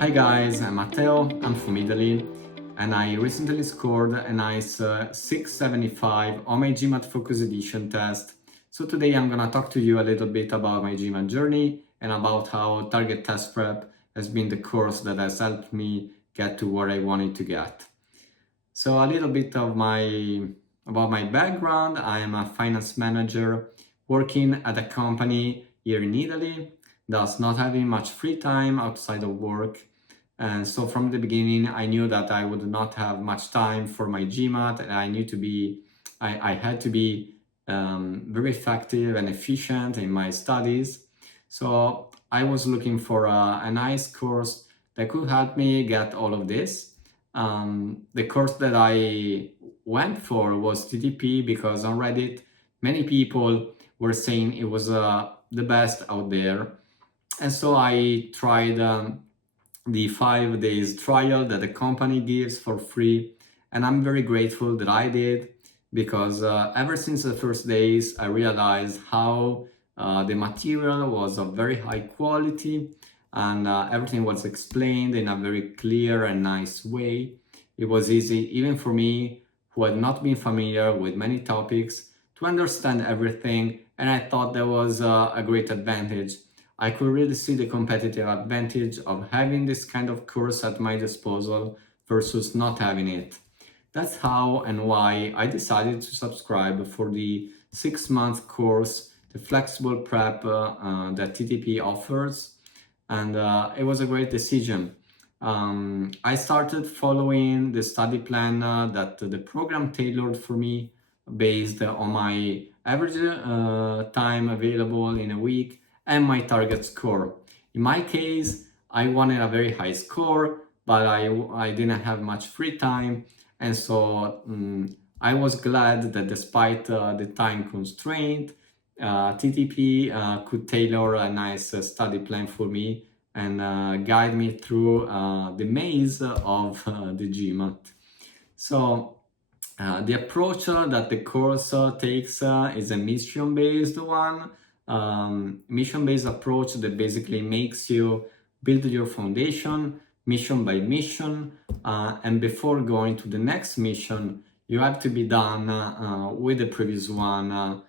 Hi guys, I'm Matteo, I'm from Italy, and I recently scored a nice 675 on my GMAT Focus Edition test. So today I'm gonna talk to you a little bit about my GMAT journey and about how Target Test Prep has been the course that has helped me get to where I wanted to get. So a little bit of about my background. I am a finance manager working at a company here in Italy, thus not having much free time outside of work. And so from the beginning, I knew that I would not have much time for my GMAT, and I had to be very effective and efficient in my studies. So I was looking for a nice course that could help me get all of this. The course that I went for was TTP because on Reddit, many people were saying it was the best out there. And so I tried the 5 days trial that the company gives for free. And I'm very grateful that I did because ever since the first days, I realized how the material was of very high quality and everything was explained in a very clear and nice way. It was easy, even for me, who had not been familiar with many topics, to understand everything. And I thought that was a great advantage. I could really see the competitive advantage of having this kind of course at my disposal versus not having it. That's how and why I decided to subscribe for the 6-month course, the flexible prep that TTP offers. And it was a great decision. I started following the study plan that the program tailored for me based on my average time available in a week and my target score. In my case, I wanted a very high score, but I didn't have much free time. And so I was glad that despite the time constraint, TTP could tailor a nice study plan for me and guide me through the maze of the GMAT. So the approach that the course takes is a mission-based one. Mission-based approach that basically makes you build your foundation mission by mission, and before going to the next mission, you have to be done with the previous one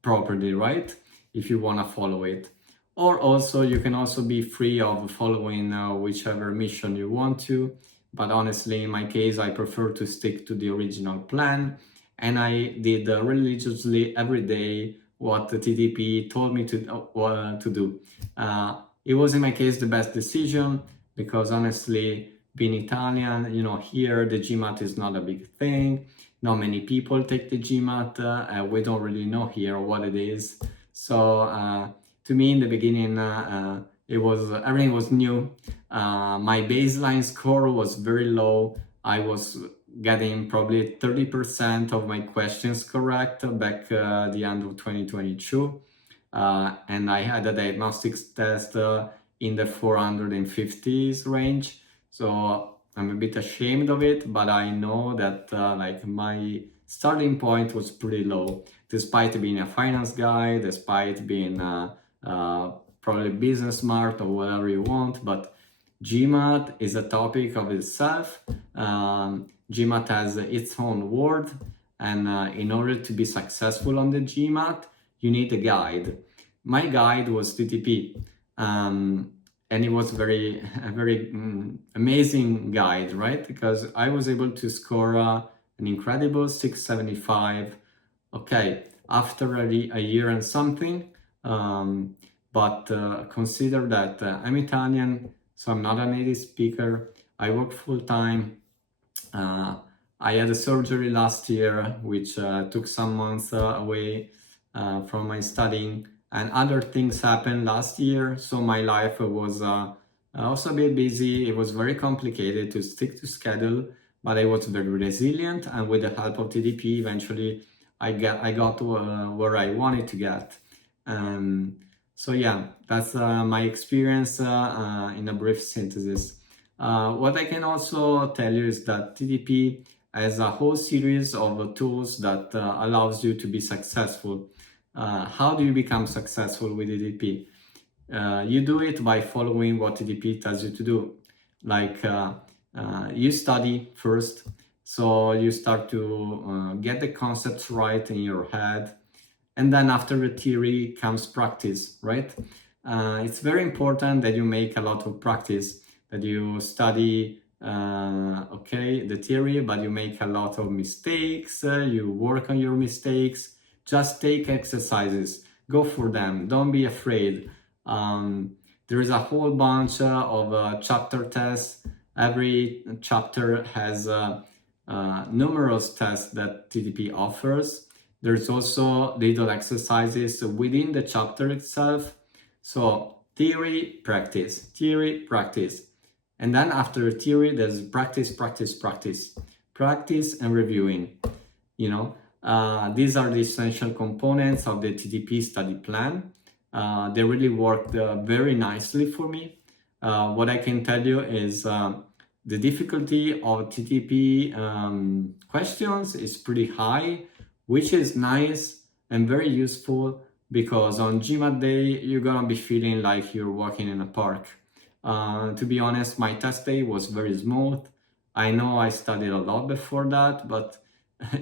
properly, right? If you want to follow it. Or also, you can also be free of following whichever mission you want to. But honestly, in my case, I prefer to stick to the original plan. And I did religiously every day what the TTP told me to do. It was, in my case, the best decision because honestly, being Italian, here the GMAT is not a big thing. Not many people take the GMAT. We don't really know here what it is. So to me, in the beginning, everything was new. My baseline score was very low. I was getting probably 30% of my questions correct back the end of 2022. And I had a diagnostics test in the 450s range. So I'm a bit ashamed of it, but I know that my starting point was pretty low, despite being a finance guy, despite being probably business smart or whatever you want. But GMAT is a topic of itself. GMAT has its own word, and in order to be successful on the GMAT, you need a guide. My guide was TTP, and it was a very amazing guide, right? Because I was able to score an incredible 675. Okay, after a year and something, but consider that I'm Italian, so I'm not a native speaker. I work full time. I had a surgery last year, which took some months away from my studying, and other things happened last year. So my life was also a bit busy. It was very complicated to stick to schedule, but I was very resilient, and with the help of TDP, eventually I got to where I wanted to get. So yeah, that's my experience in a brief synthesis. What I can also tell you is that TDP has a whole series of tools that allows you to be successful. How do you become successful with TDP? You do it by following what TDP tells you to do. Like you study first, so you start to get the concepts right in your head, and then after the theory comes practice, right? It's very important that you make a lot of practice, that you study okay, the theory, but you make a lot of mistakes, you work on your mistakes. Just take exercises, go for them, don't be afraid. There is a whole bunch of chapter tests. Every chapter has numerous tests that TDP offers. There's also little exercises within the chapter itself. So theory, practice, and then after theory, there's practice, practice and reviewing. You know, these are the essential components of the TDP study plan. They really worked very nicely for me. What I can tell you is the difficulty of TDP questions is pretty high, which is nice and very useful, because on GMAT day, you're gonna be feeling like you're walking in a park. To be honest, my test day was very smooth. I know I studied a lot before that, but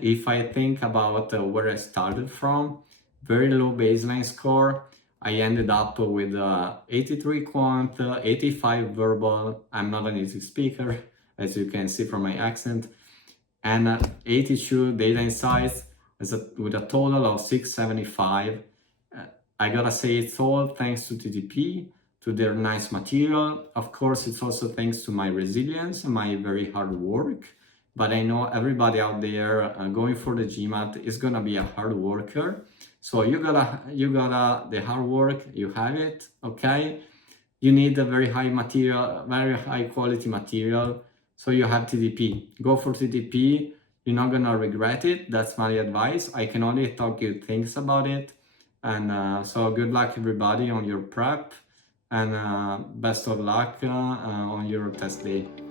if I think about where I started from, very low baseline score, I ended up with 83 quant, 85 verbal. I'm not a native speaker, as you can see from my accent, and 82 data insights with a total of 675. I gotta say it's all thanks to TDP, to their nice material. Of course, it's also thanks to my resilience and my very hard work. But I know everybody out there going for the GMAT is gonna be a hard worker. So you gotta the hard work, you have it, okay? You need a very high material, very high quality material. So you have TDP. Go for TDP. You're not gonna regret it. That's my advice. I can only talk good things about it. And so good luck everybody on your prep, and best of luck on your test day.